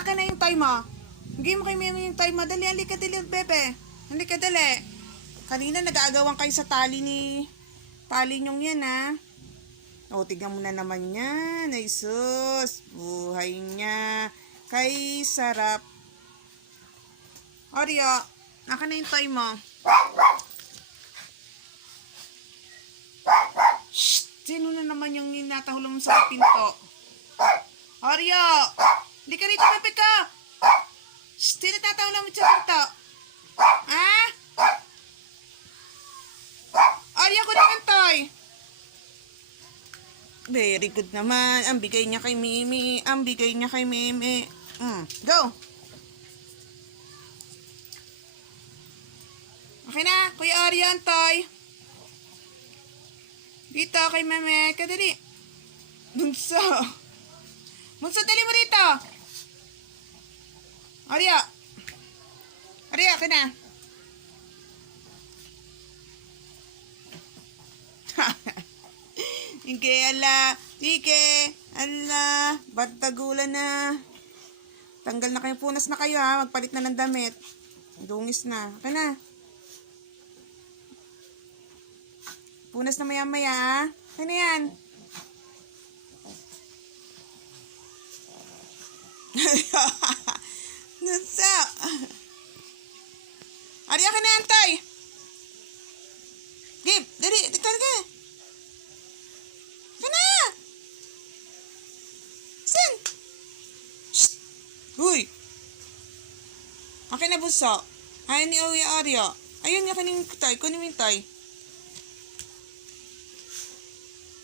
akin na yung toy mo. Bigay mo kay Meme yung toy mo. Dali, halika, dali, bebe. Halika, dali. Kanina nag-aagawan kayo sa tali ni Pali nyong yan, ha? O, tignan mo na naman yan. Ay, sus. Buhay niya. Kay sarap. Oreo, akin na yung toy mo. Shh! Sino na naman yung ninatahulong mo sa pinto? Oreo! Hindi ka rito, bebe ka! Shh! Sino tatahulong mo sa pinto? Ha? Oreo, ko naman toy! Very good naman. Ang bigay niya kay Mimi. Ang bigay niya kay Mimi. Mm, go! Okay na, Kuya Oreo, ang toy. Dito kay Meme. Kadali. Bunso. Bunso, dali mo dito. Arya. Arya, ka na. Sige, ala. Sige. Ala. Ba't tagulan na? Tanggal na kayo. Punas na kayo ha. Magpalit na ng damit. Dungis na. Na. Punas na maya-maya ha. Ano yan? Nasa? Arya ka na yan, Tay. Gib, dali, dito ka. Ka na! San? Shh! Uy! Akin na buso. Ayaw ni Owe Arya. Ayun nga kaning tay. Kunin mo tay.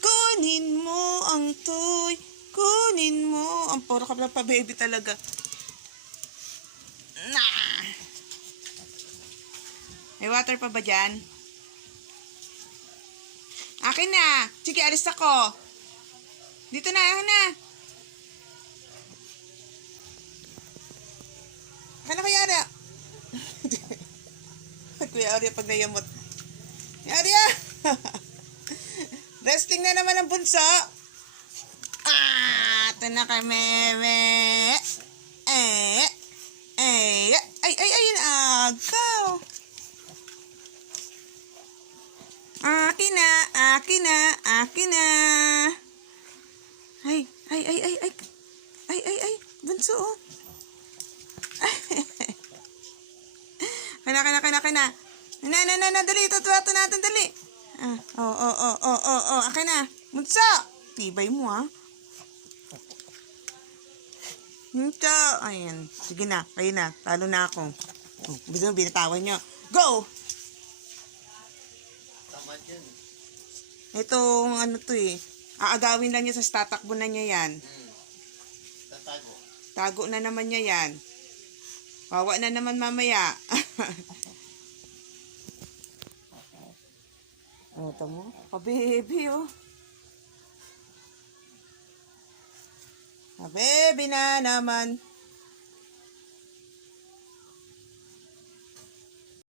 Kunin mo ang toy. Kunin mo. Ang puro ka pa baby talaga. Nah. May water pa ba dyan? Akin na. Sige, alis ako. Dito na, akin na. Akin na, Kuya Arya. Kuya Arya pag nayamot. Kuya Arya! Wrestling na naman ang bunso. Ah, ito na kami. Eh, ay, ay, ay, agaw. Akin na, akin na, akin na. Ay, ay, ay, ay, ay. Ay, ay, ay, bunso, oh. Kana, kana, kana, kana. Na, na, na, na, dali, tutuwato natin, dali. Ah, oh, oh, oh, oh, oh, oh, akin na. Bunso! Tibay mo, ha? Bunso! Ayan, sige na, kayo na, talo na ako. Oh, gusto mo, binatawan nyo. Go! Tama dyan. Itong ano to eh. Aagawin lang niya sa tatakbo na niya yan. Hmm. Tatago. Tago na naman niya yan. Wawa na naman mamaya. ano to mo? Pa-baby oh. Pa-baby na naman.